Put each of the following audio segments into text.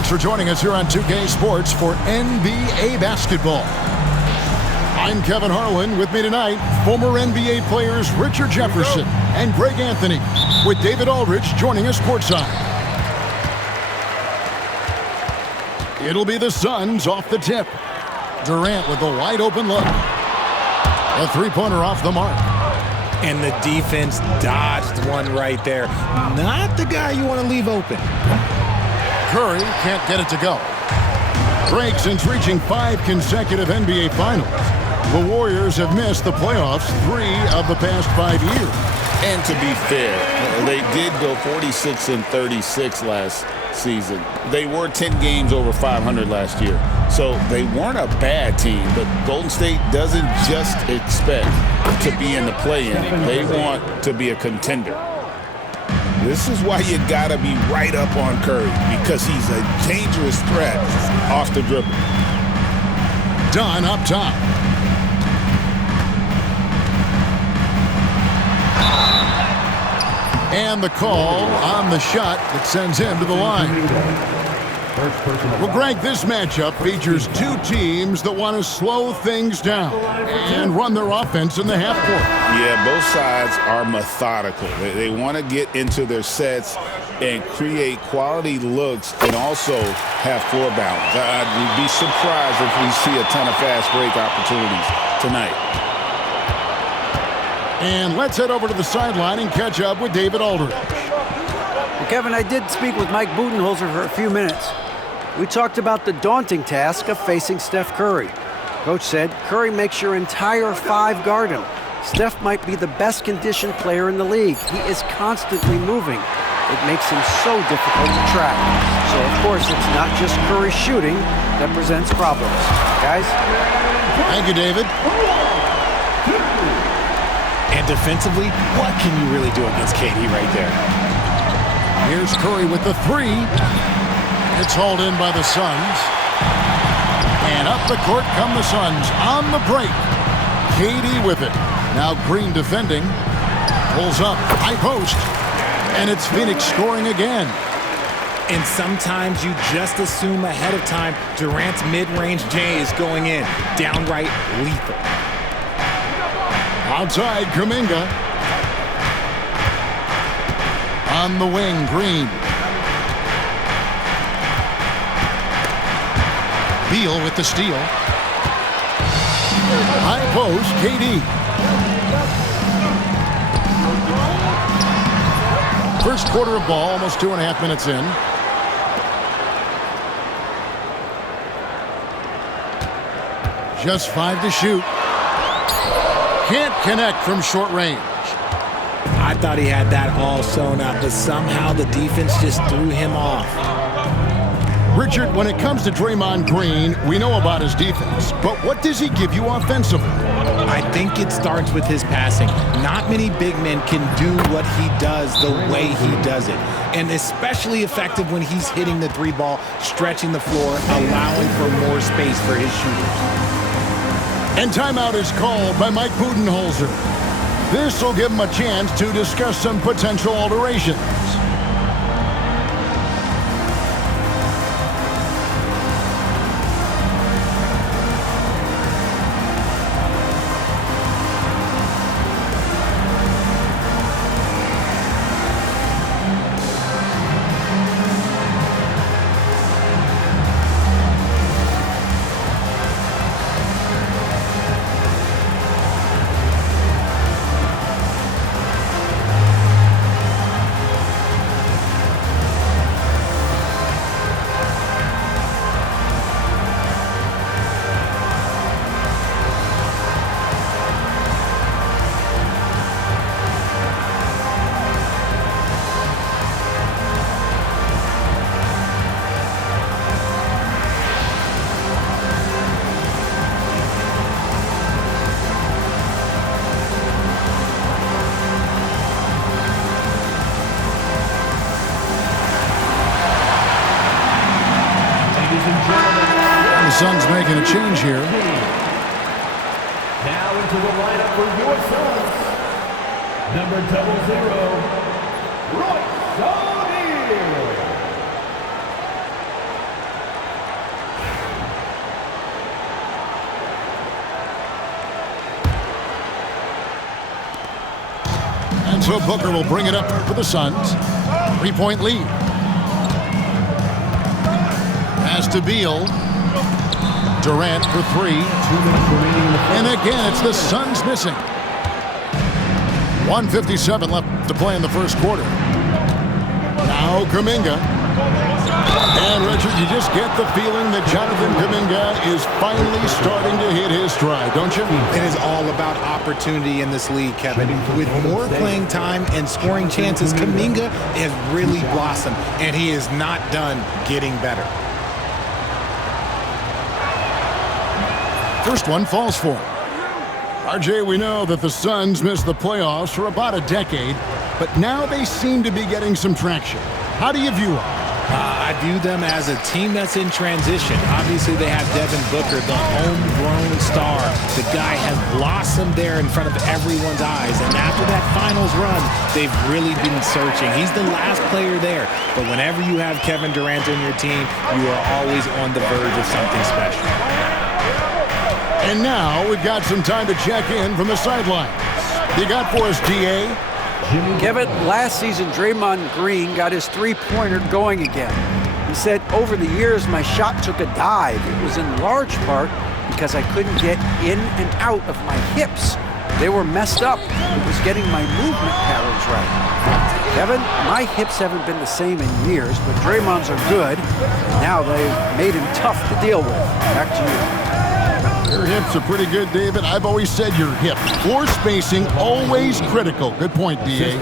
Thanks for joining us here on 2K Sports for NBA basketball. I'm Kevin Harlan. With me tonight, former NBA players Richard Jefferson and Greg Anthony, with David Aldridge joining us courtside. It'll be the Suns off the tip. Durant with a wide open look. A three-pointer off the mark. And the defense dodged one right there. Not the guy you want to leave open. Curry can't get it to go. Break since reaching 5 consecutive NBA Finals. The Warriors have missed the playoffs 3 of the past 5 years. And to be fair, they did go 46-36 last season. They were 10 games over 500 last year. So they weren't a bad team, but Golden State doesn't just expect to be in the play-in. They want to be a contender. This is why you gotta be right up on Curry, because he's a dangerous threat off the dribble. Dunn up top. And the call on the shot that sends him to the line. Well, Greg, this matchup features 2 teams that want to slow things down and run their offense in the half court. Yeah, both sides are methodical. They want to get into their sets and create quality looks and also have floor balance. I'd be surprised if we see a ton of fast break opportunities tonight. And let's head over to the sideline and catch up with David Aldridge. Well, Kevin, I did speak with Mike Budenholzer for a few minutes. We talked about the daunting task of facing Steph Curry. Coach said Curry makes your entire 5 guard him. Steph might be the best conditioned player in the league. He is constantly moving. It makes him so difficult to track. So, of course, it's not just Curry shooting that presents problems. Guys? Thank you, David. And defensively, what can you really do against KD right there? Here's Curry with the 3. It's hauled in by the Suns. And up the court come the Suns on the break. KD with it. Now Green defending. Pulls up, high post. And it's Phoenix scoring again. And sometimes you just assume ahead of time Durant's mid-range J is going in. Downright lethal. Outside, Kuminga. On the wing, Green. Beal with the steal. High post, KD. First quarter of ball, almost 2.5 minutes in. Just 5 to shoot. Can't connect from short range. I thought he had that all sewn up, but somehow the defense just threw him off. Richard, when it comes to Draymond Green, we know about his defense, but what does he give you offensively? I think it starts with his passing. Not many big men can do what he does the way he does it. And especially effective when he's hitting the 3 ball, stretching the floor, allowing for more space for his shooters. And timeout is called by Mike Budenholzer. This will give him a chance to discuss some potential alterations. The Suns making a change here. Now into the lineup for your Suns, number 00, Royce O'Neal. And so Booker will bring it up for the Suns. 3-point lead. Pass to Beal. Durant for three. And again, it's the Suns missing. 1:57 left to play in the first quarter. Now Kuminga. And Richard, you just get the feeling that Jonathan Kuminga is finally starting to hit his stride, don't you? It is all about opportunity in this league, Kevin. With more playing time and scoring chances, Kuminga has really blossomed, and he is not done getting better. First one falls for him. RJ, we know that the Suns missed the playoffs for about a decade, but now they seem to be getting some traction. How do you view them? I view them as a team that's in transition. Obviously, they have Devin Booker, the homegrown star. The guy has blossomed there in front of everyone's eyes. And after that finals run, they've really been searching. He's the last player there. But whenever you have Kevin Durant on your team, you are always on the verge of something special. And now we've got some time to check in from the sidelines. You got for us, DA? Kevin, last season, Draymond Green got his three-pointer going again. He said, over the years, my shot took a dive. It was in large part because I couldn't get in and out of my hips. They were messed up. It was getting my movement patterns right. Kevin, my hips haven't been the same in years, but Draymond's are good. Now they've made him tough to deal with. Back to you. Your hips are pretty good, David. I've always said your hip. Floor spacing, always critical. Good point, DA.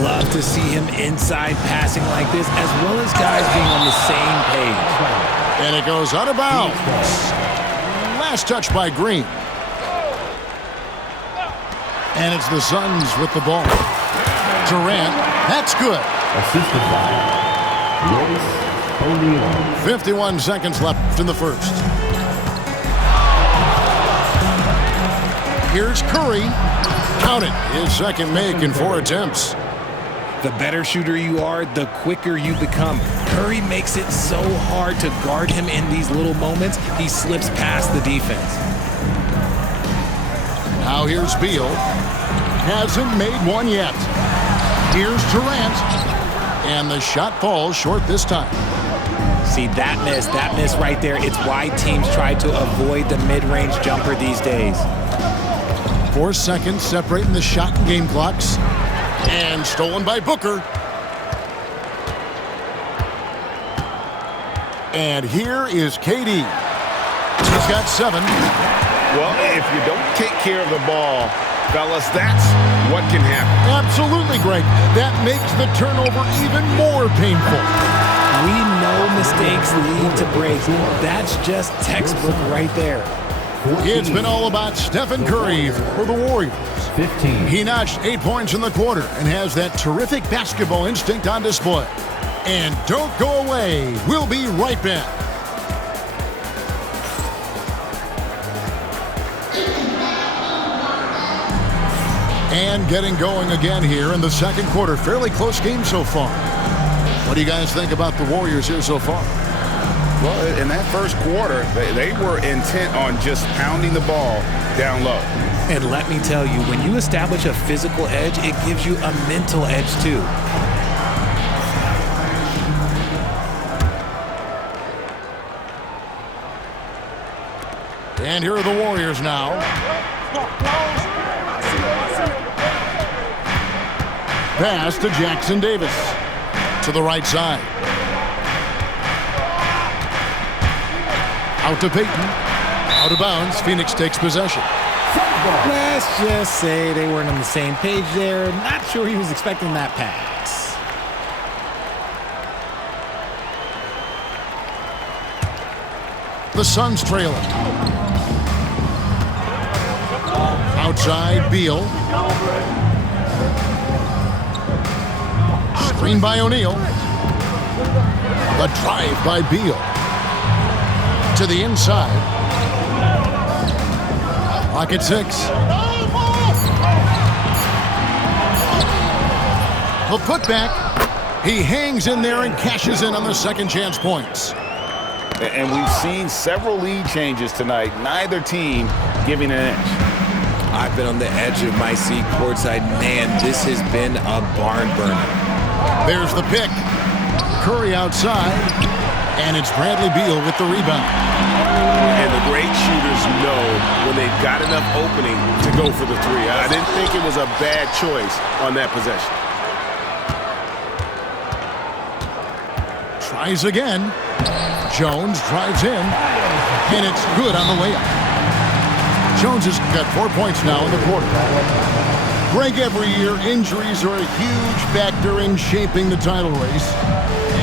Love to see him inside passing like this, as well as guys being on the same page. And it goes out of bounds. Last touch by Green. And it's the Suns with the ball. Durant, that's good. Assisted by Royce O'Neal. 51 seconds left in the first. Here's Curry. Count it. His second make in 4 attempts. The better shooter you are, the quicker you become. Curry makes it so hard to guard him in these little moments. He slips past the defense. Now here's Beal. Hasn't made one yet. Here's Durant. And the shot falls short this time. See, that miss right there. It's why teams try to avoid the mid-range jumper these days. 4 seconds separating the shot and game clocks. And stolen by Booker. And here is KD. He's got 7. Well, if you don't take care of the ball, fellas, that's what can happen. Absolutely, Greg. That makes the turnover even more painful. We know mistakes lead to breaks. That's just textbook right there. It's been all about Stephen Curry for the Warriors. 15. He notched 8 points in the quarter and has that terrific basketball instinct on display. And don't go away. We'll be right back. And getting going again here in the second quarter. Fairly close game so far. What do you guys think about the Warriors here so far? Well, in that first quarter, they were intent on just pounding the ball down low. And let me tell you, when you establish a physical edge, it gives you a mental edge too. And here are the Warriors now. Pass to Jackson Davis. To the right side. Out to Payton. Out of bounds. Phoenix takes possession. Let's just say they weren't on the same page there. Not sure he was expecting that pass. The Suns trailing. Outside, Beal. Screen by O'Neal. The drive by Beal. To the inside. Clock at 6. The putback. He hangs in there and cashes in on the second chance points. And we've seen several lead changes tonight. Neither team giving an inch. I've been on the edge of my seat courtside. Man, this has been a barn burner. There's the pick. Curry outside, and it's Bradley Beal with the rebound. And the great shooters know when they've got enough opening to go for the three. I didn't think it was a bad choice on that possession. Tries again. Jones drives in, and it's good on the layup. Jones has got 4 points now in the quarter. Greg, every year, injuries are a huge factor in shaping the title race.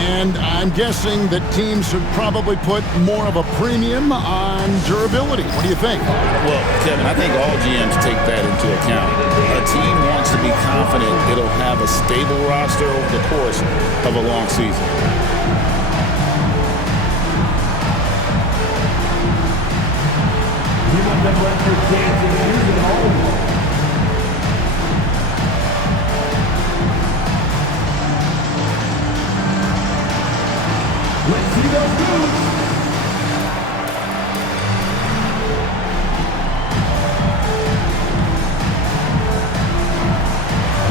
And I'm guessing that teams should probably put more of a premium on durability. What do you think? Well, Kevin, I think all GMs take that into account. A team wants to be confident it'll have a stable roster over the course of a long season. You want them to let your dancing shoes at home. Let's see those moves.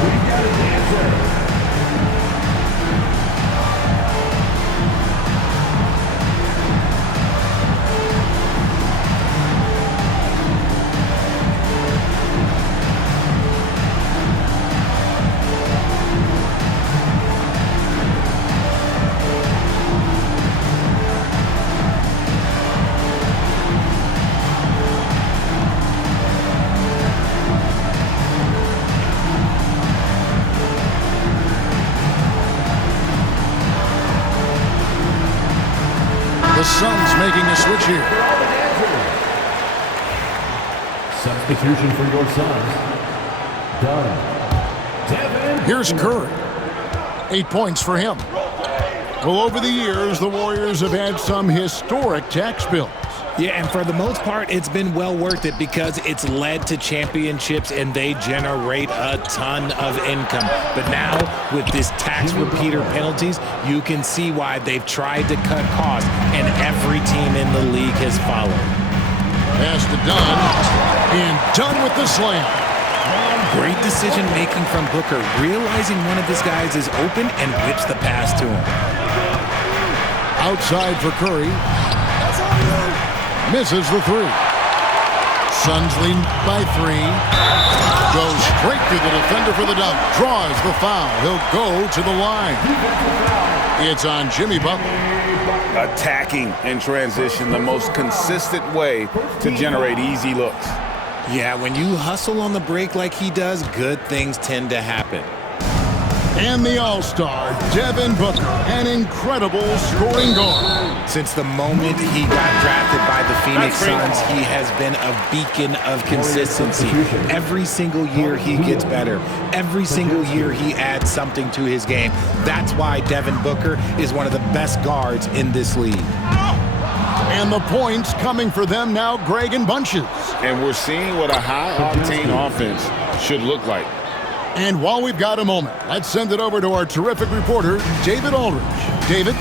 We've got a dancer. The Suns making a switch here. Substitution for your Suns. Done. Devin. Here's Curry. 8 points for him. Well, over the years, the Warriors have had some historic tax bills. Yeah, and for the most part, it's been well worth it because it's led to championships and they generate a ton of income. But now, with this tax repeater penalties, you can see why they've tried to cut costs, and every team in the league has followed. Pass to Dunn, and done with the slam. Great decision-making from Booker, realizing one of his guys is open and whips the pass to him. Outside for Curry. Misses the three. Suns lead by 3. Goes straight to the defender for the dunk. Draws the foul. He'll go to the line. It's on Jimmy Butler. Attacking in transition, the most consistent way to generate easy looks. Yeah, when you hustle on the break like he does, good things tend to happen. And the All-Star, Devin Booker, an incredible scoring guard. Since the moment he got drafted by the Phoenix Suns, he has been a beacon of consistency. Every single year he gets better. Every single year he adds something to his game. That's why Devin Booker is one of the best guards in this league. And the points coming for them now, Greg, in bunches. And we're seeing what a high-octane offense should look like. And while we've got a moment, let's send it over to our terrific reporter, David Aldridge. David?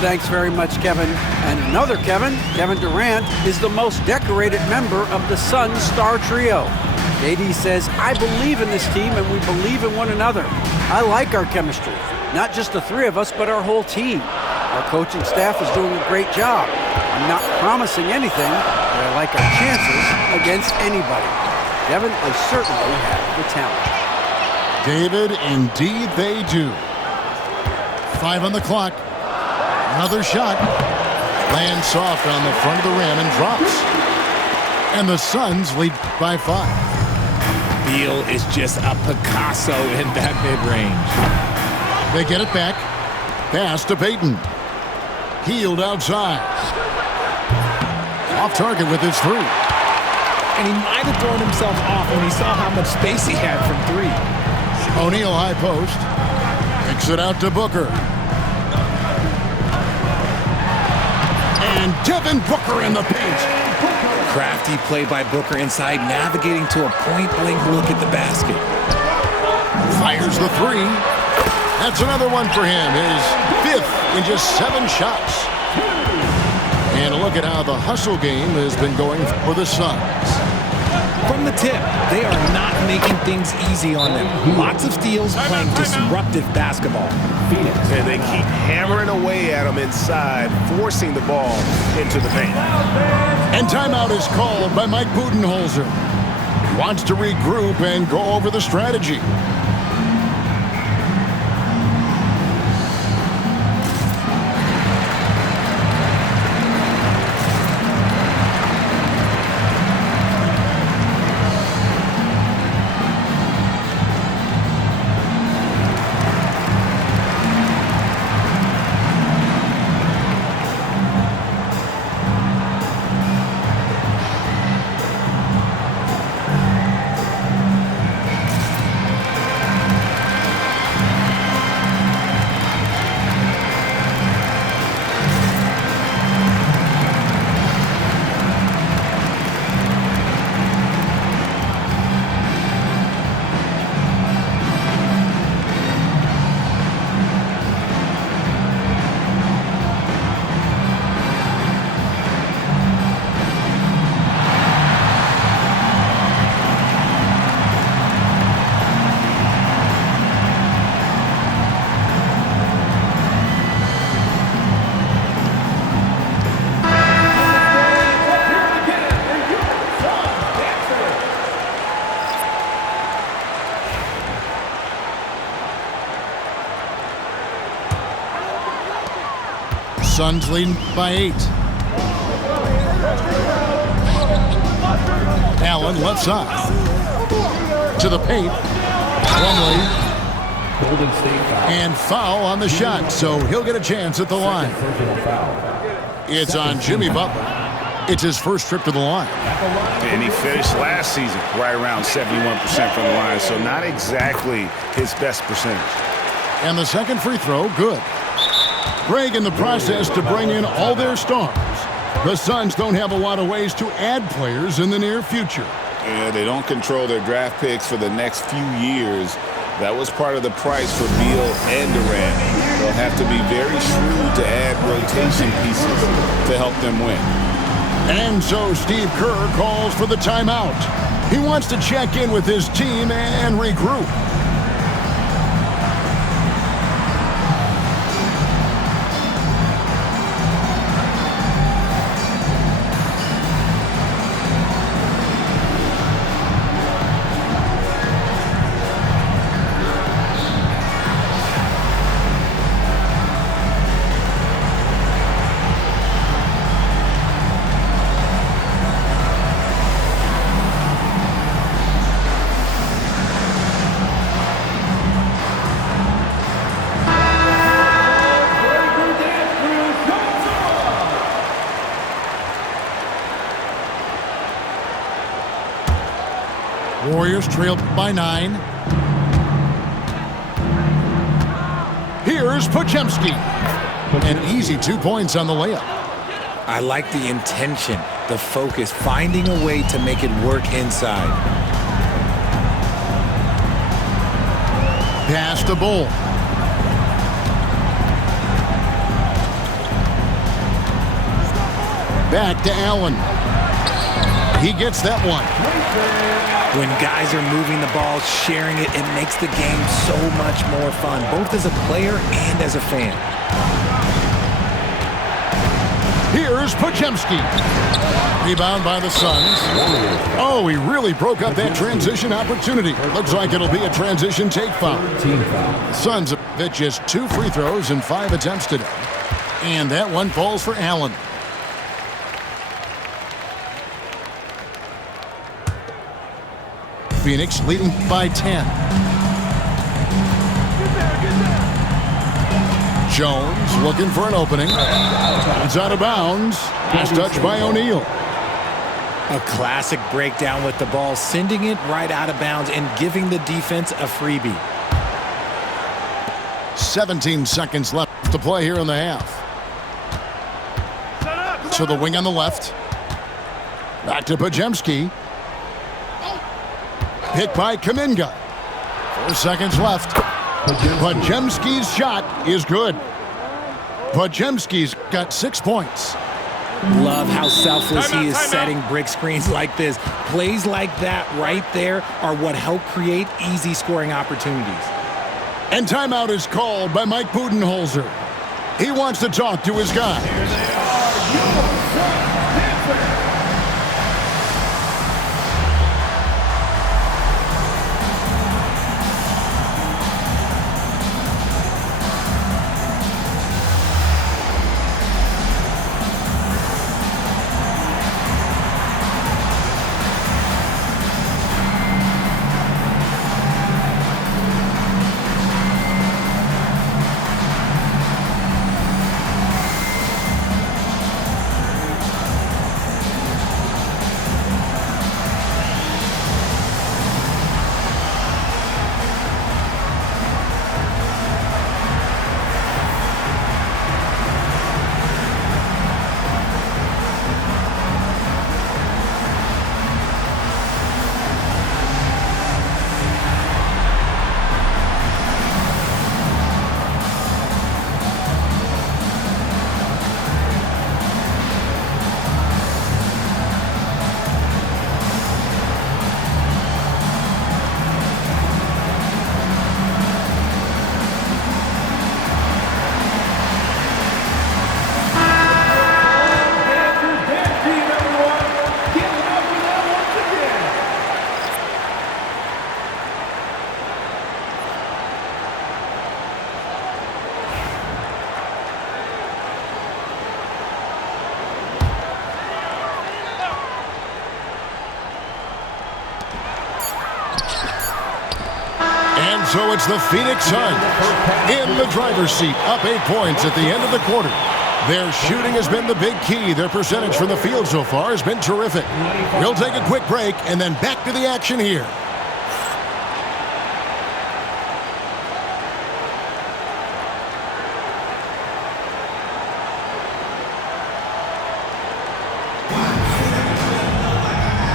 Thanks very much, Kevin. And another Kevin, Kevin Durant, is the most decorated member of the Suns star trio. AD says, I believe in this team and we believe in one another. I like our chemistry. Not just the three of us, but our whole team. Our coaching staff is doing a great job. I'm not promising anything, but I like our chances against anybody. Devin, they certainly have the talent. David, indeed they do. 5 on the clock. Another shot. Lands soft on the front of the rim and drops. And the Suns lead by 5. Beal is just a Picasso in that mid-range. They get it back. Pass to Payton. Healed outside. Off target with his 3. And he might have thrown himself off when he saw how much space he had from 3. O'Neal high post. Kicks it out to Booker. And Devin Booker in the paint. Crafty play by Booker inside, navigating to a point-blank look at the basket. Fires the 3. That's another one for him. His 5th in just 7 shots. And look at how the hustle game has been going for the Suns. From the tip, they are not making things easy on them. Lots of steals, playing disruptive basketball. And they keep hammering away at them inside, forcing the ball into the paint. And timeout is called by Mike Budenholzer. He wants to regroup and go over the strategy. Suns leading by 8. Allen left side. To the paint. Plumlee. And foul on the shot, so he'll get a chance at the line. It's on Jimmy Butler. It's his first trip to the line. And he finished last season right around 71% from the line, so not exactly his best percentage. And the second free throw, good. Greg in the process to bring in all their stars. The Suns don't have a lot of ways to add players in the near future. Yeah, they don't control their draft picks for the next few years. That was part of the price for Beal and Durant. They'll have to be very shrewd to add rotation pieces to help them win. And so Steve Kerr calls for the timeout. He wants to check in with his team and regroup. Warriors trail by 9. Here's Podziemski. An easy 2 points on the layup. I like the intention, the focus, finding a way to make it work inside. Pass to Bull. Back to Allen. He gets that one. When guys are moving the ball, sharing it, it makes the game so much more fun, both as a player and as a fan. Here's Podziemski. Rebound by the Suns. Oh, he really broke up that transition opportunity. Looks like it'll be a transition take foul. Suns have hit just 2 free throws in 5 attempts today. And that one falls for Allen. Phoenix leading by 10. Jones looking for an opening. It's out of bounds. Last touch by O'Neal. A classic breakdown with the ball, sending it right out of bounds and giving the defense a freebie. 17 seconds left to play here in the half. To the wing on the left. Back to Podziemski. Hit by Kuminga. 4 seconds left. Podziemski's shot is good. Podziemski's got 6 points. Love how selfless he is setting brick screens like this. Plays like that right there are what help create easy scoring opportunities. And timeout is called by Mike Budenholzer. He wants to talk to his guys. Here they are, your Panthers. So it's the Phoenix Suns in the driver's seat, up 8 points at the end of the quarter. Their shooting has been the big key. Their percentage from the field so far has been terrific. We'll take a quick break and then back to the action here.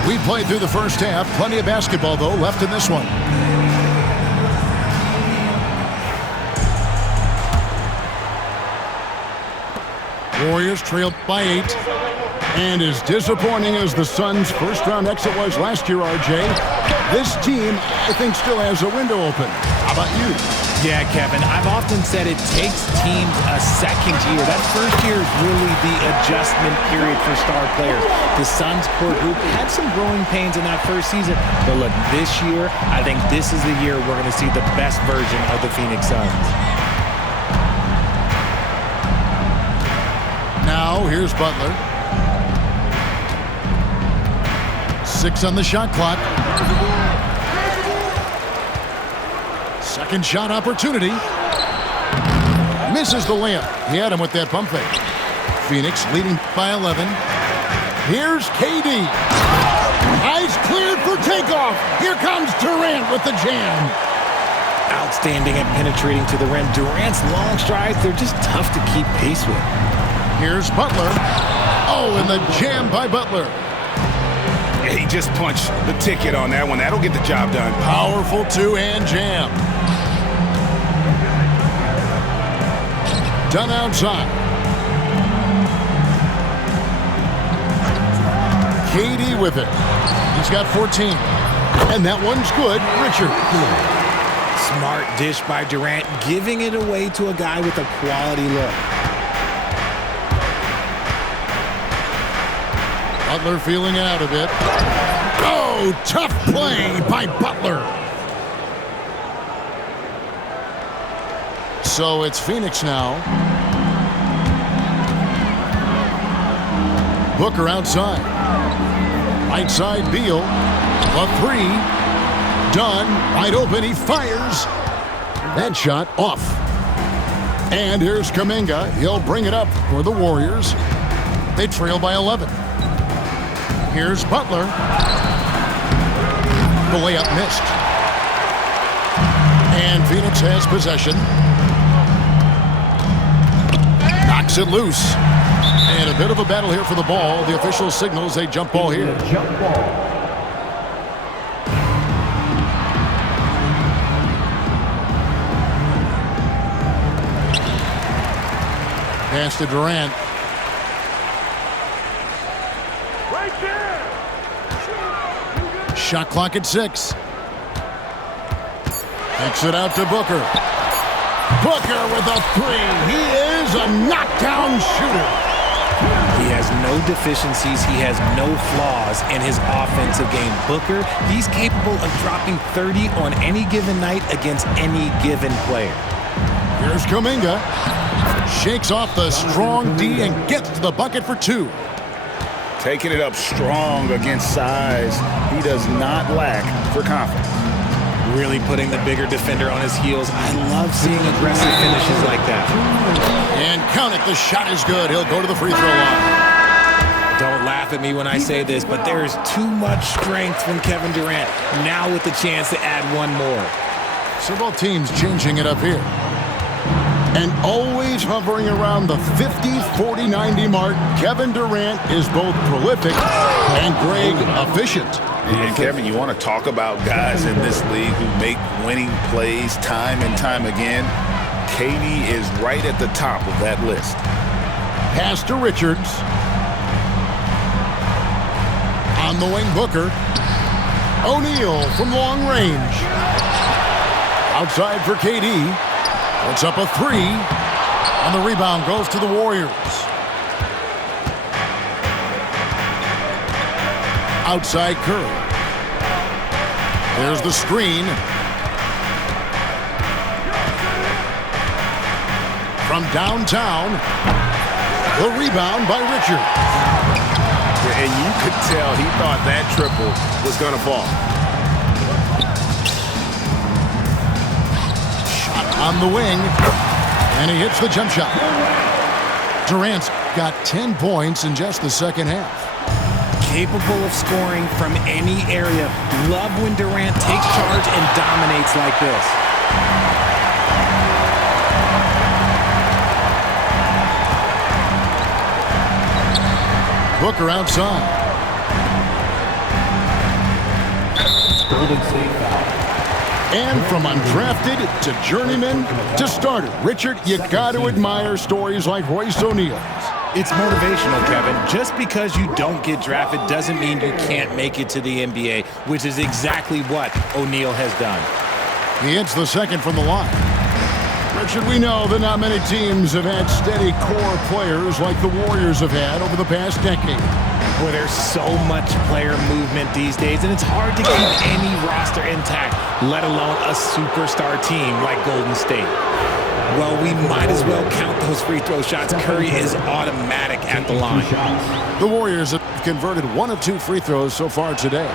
We played through the first half. Plenty of basketball, though, left in this one. Warriors trailed by 8. And as disappointing as the Suns' first-round exit was last year, RJ, this team, I think, still has a window open. How about you? Yeah, Kevin, I've often said it takes teams a second year. That first year is really the adjustment period for star players. The Suns core group had some growing pains in that first season. But look, this year, I think this is the year we're going to see the best version of the Phoenix Suns. Now, here's Butler. 6 on the shot clock. Second shot opportunity. Misses the layup. He had him with that pump fake. Phoenix leading by 11. Here's KD. Eyes cleared for takeoff. Here comes Durant with the jam. Outstanding at penetrating to the rim. Durant's long strides, they're just tough to keep pace with. Here's Butler. Oh, and the jam by Butler. He just punched the ticket on that one. That'll get the job done. Powerful two-hand jam. Done outside. KD with it. He's got 14. And that one's good. Richard. Smart dish by Durant, giving it away to a guy with a quality look. Butler feeling out a bit. Oh, tough play by Butler. So it's Phoenix now. Booker outside. Right side, Beal. A 3. Done. Wide open. He fires. That shot off. And here's Kuminga. He'll bring it up for the Warriors. They trail by 11. Here's Butler. The layup missed. And Phoenix has possession. Knocks it loose. And a bit of a battle here for the ball. The official signals a jump ball here. Jump ball. Pass to Durant. Shot clock at 6. Takes it out to Booker. Booker with a 3. He is a knockdown shooter. He has no deficiencies. He has no flaws in his offensive game. Booker, he's capable of dropping 30 on any given night against any given player. Here's Kuminga. Shakes off the strong D and gets to the bucket for 2. Taking it up strong against size. He does not lack for confidence. Really putting the bigger defender on his heels. I love seeing aggressive finishes like that. And count it, the shot is good. He'll go to the free throw line. Don't laugh at me when I say this, but there is too much strength from Kevin Durant. Now with the chance to add one more. So both teams changing it up here. And always hovering around the 50, 40, 90 mark, Kevin Durant is both prolific and Greg efficient. And Kevin, you want to talk about guys in this league who make winning plays time and time again? KD is right at the top of that list. Pass to Richards. On the wing, Booker. O'Neal from long range. Outside for KD. Puts up a 3. And the rebound goes to the Warriors. Outside Curry. There's the screen. From downtown, the rebound by Richard. And you could tell he thought that triple was going to fall. Shot on the wing, and he hits the jump shot. Durant's got 10 points in just the second half. Capable of scoring from any area. Love when Durant takes charge and dominates like this. Booker outside. And from undrafted to journeyman to starter, Richard, you got to admire stories like Royce O'Neal's. It's motivational, Kevin. Just because you don't get drafted doesn't mean you can't make it to the NBA, which is exactly what O'Neal has done. He hits the second from the line. Richard, we know that not many teams have had steady core players like the Warriors have had over the past decade. Boy, there's so much player movement these days, and it's hard to keep any roster intact, let alone a superstar team like Golden State. Well, we might as well count those free throw shots. Curry is automatic at the line. The Warriors have converted 1 of 2 free throws so far today.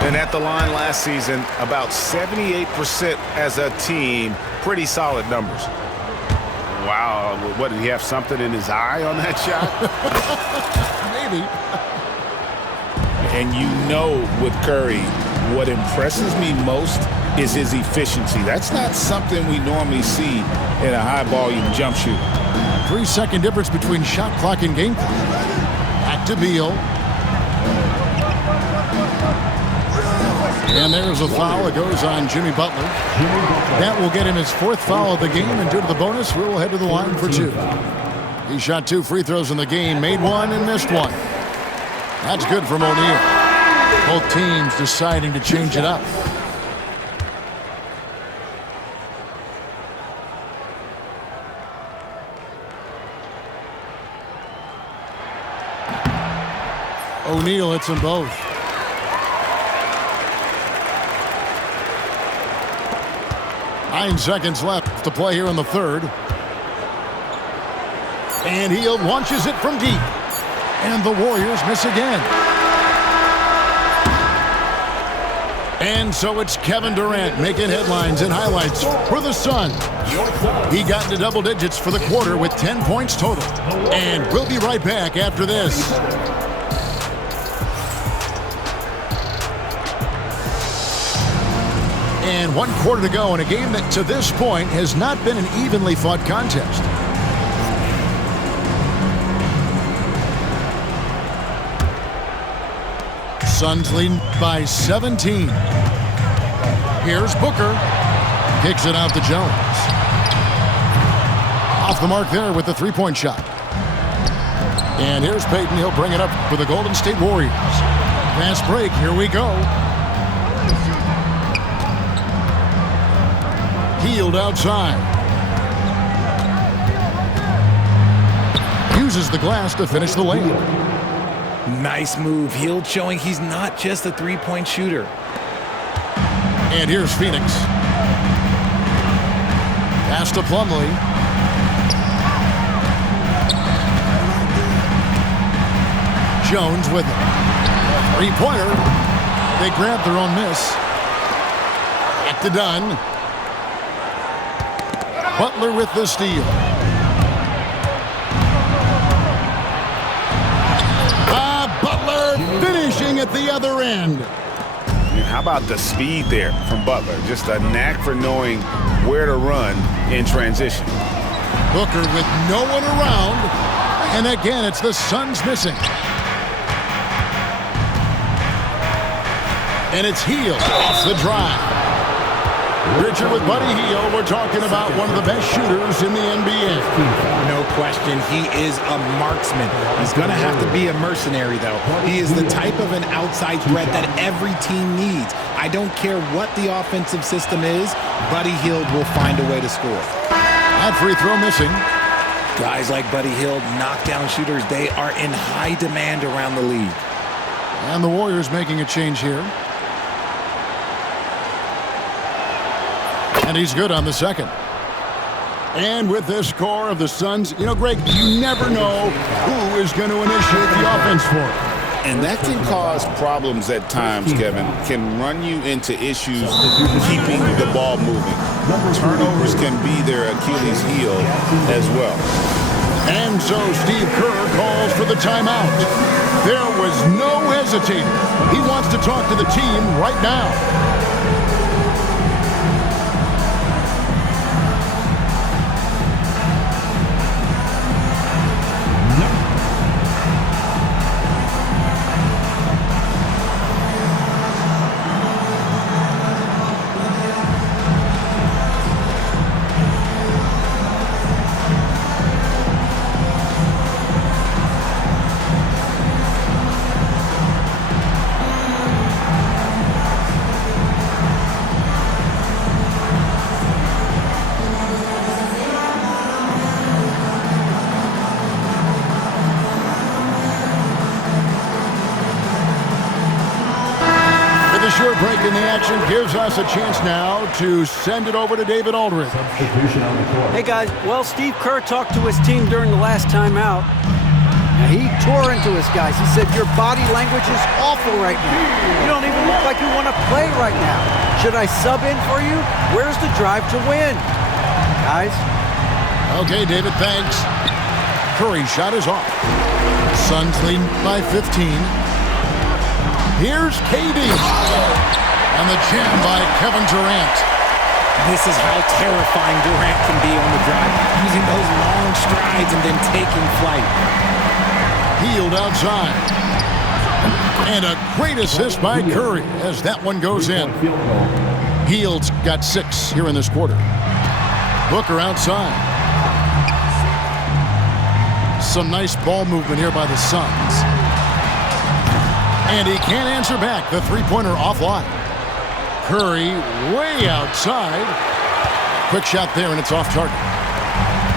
And at the line last season, about 78% as a team. Pretty solid numbers. Wow, what, did he have something in his eye on that shot? Maybe. And you know with Curry, what impresses me most is his efficiency. That's not something we normally see in a high-volume jump shooter. 3-second difference between shot clock and game clock. Back to Beal. And there's a foul. It goes on Jimmy Butler. That will get him his 4th foul of the game, and due to the bonus, we'll head to the line for 2. He shot 2 free throws in the game, made 1 and missed 1. That's good from O'Neal. Both teams deciding to change it up. O'Neal hits them both. Nine seconds left to play here in the third. And he launches it from deep. And the Warriors miss again. And so it's Kevin Durant making headlines and highlights for the Suns. He got into double digits for the quarter with 10 points total. And we'll be right back after this. And 1 quarter to go in a game that to this point has not been an evenly fought contest. Suns lead by 17. Here's Booker. Kicks it out to Jones. Off the mark there with the 3-point shot. And here's Payton. He'll bring it up for the Golden State Warriors. Fast break. Here we go. Hield outside. Uses the glass to finish the layup. Nice move. Hield showing he's not just a three-point shooter. And here's Phoenix. Pass to Plumlee. Jones with it. Three-pointer. They grab their own miss. Back to Dunn. Butler with the steal. Butler finishing at the other end. And how about the speed there from Butler? Just a knack for knowing where to run in transition. Booker with no one around. And again, it's the Suns missing. And it's Hield off the drive. Richard with Buddy Hield. We're talking about one of the best shooters in the NBA. No question, he is a marksman. He's going to have to be a mercenary, though. He is the type of an outside threat that every team needs. I don't care what the offensive system is, Buddy Hield will find a way to score. That free throw missing. Guys like Buddy Hield, knockdown shooters, they are in high demand around the league. And the Warriors making a change here. And he's good on the second. And with this score of the Suns, you know, Greg, you never know who is going to initiate the offense for it. And that can cause problems at times, Kevin. Can run you into issues keeping the ball moving. Turnovers can be their Achilles heel as well. And so Steve Kerr calls for the timeout. There was no hesitating. He wants to talk to the team right now. Short break in the action gives us a chance now to send it over to David Aldridge. Hey guys, well, Steve Kerr talked to his team during the last timeout. Now, he tore into his guys. He said, your body language is awful right now. You don't even look like you want to play right now. Should I sub in for you? Where's the drive to win? Guys? Okay, David, thanks. Curry's shot is off. Suns lead by 15. Here's KD. And the jam by Kevin Durant. This is how terrifying Durant can be on the drive, using those long strides and then taking flight. Hield outside. And a great assist by Curry as that one goes in. Hield's got 6 here in this quarter. Booker outside. Some nice ball movement here by the Suns. And he can't answer back. The three-pointer offline. Curry way outside. Quick shot there, and it's off target.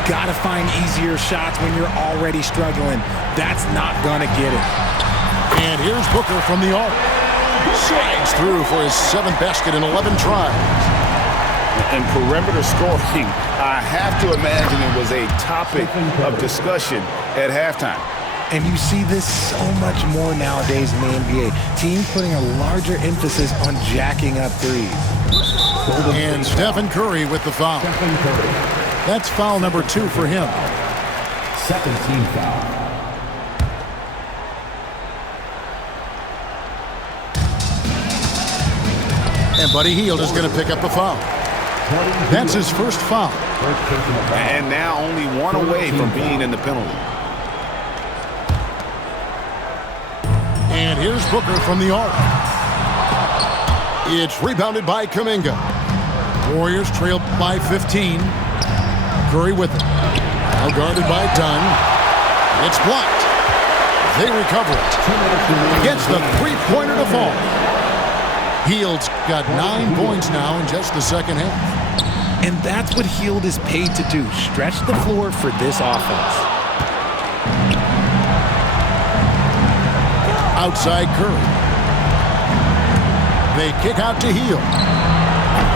Gotta find easier shots when you're already struggling. That's not gonna get it. And here's Booker from the arc. Slides through for his 7th basket in 11 tries. And perimeter scoring, I have to imagine it was a topic of discussion at halftime. And you see this so much more nowadays in the NBA. Teams putting a larger emphasis on jacking up threes. And Stephen Curry with the foul. That's foul number 2 for him. Second team foul. And Buddy Hield is going to pick up a foul. That's his first foul. And now only one away from being in the penalty. And here's Booker from the arc. It's rebounded by Kuminga. Warriors trail by 15. Curry with it. Now guarded by Dunn. It's blocked. They recover it. Gets the three-pointer to fall. Hield's got 9 points now in just the second half. And that's what Hield is paid to do, stretch the floor for this offense. Outside Curry. They kick out to Hield.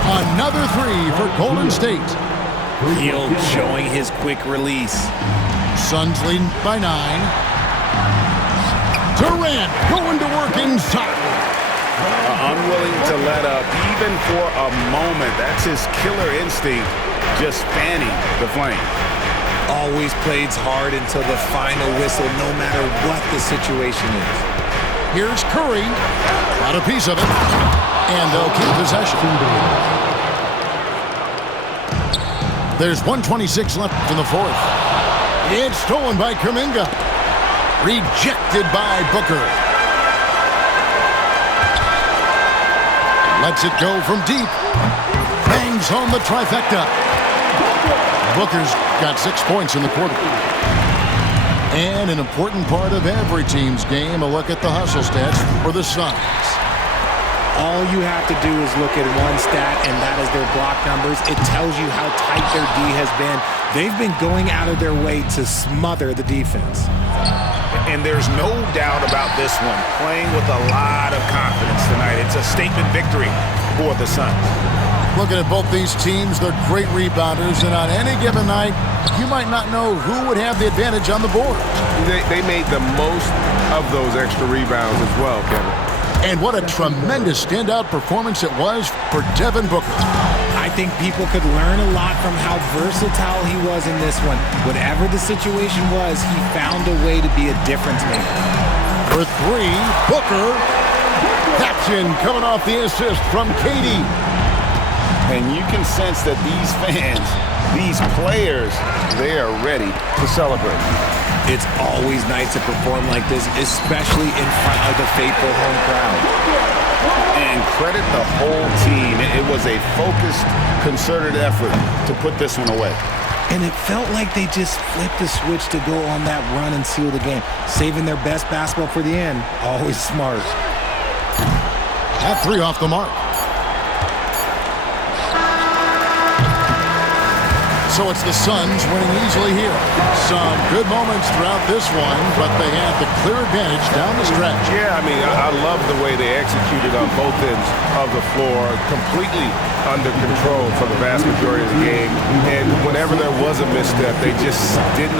Another three for Golden State. Hield showing his quick release. Suns leading by 9. Durant going to work inside. Unwilling to let up even for a moment. That's his killer instinct, just fanning the flame. Always plays hard until the final whistle, no matter what the situation is. Here's Curry. Got a piece of it. And they'll keep possession. There's 1:26 left in the fourth. It's stolen by Kuminga. Rejected by Booker. Lets it go from deep. Bangs home the trifecta. Booker's got 6 points in the quarter. And an important part of every team's game, a look at the hustle stats for the Suns. All you have to do is look at one stat, and that is their block numbers. It tells you how tight their D has been. They've been going out of their way to smother the defense. And there's no doubt about this one. Playing with a lot of confidence tonight. It's a statement victory for the Suns. Looking at both these teams, they're great rebounders, and on any given night, you might not know who would have the advantage on the board. They made the most of those extra rebounds as well, Kevin. And what a tremendous standout performance it was for Devin Booker. I think people could learn a lot from how versatile he was in this one. Whatever the situation was, he found a way to be a difference maker. For three, Booker. That's in, coming off the assist from Katie. And you can sense that these fans, these players, they are ready to celebrate. It's always nice to perform like this, especially in front of the faithful home crowd. And credit the whole team. It was a focused, concerted effort to put this one away. And it felt like they just flipped the switch to go on that run and seal the game. Saving their best basketball for the end, always smart. That three off the mark. So it's the Suns winning easily here. Some good moments throughout this one, but they had the clear advantage down the stretch. Yeah, I mean, I love the way they executed on both ends of the floor, completely under control for the vast majority of the game. And whenever there was a misstep, they just didn't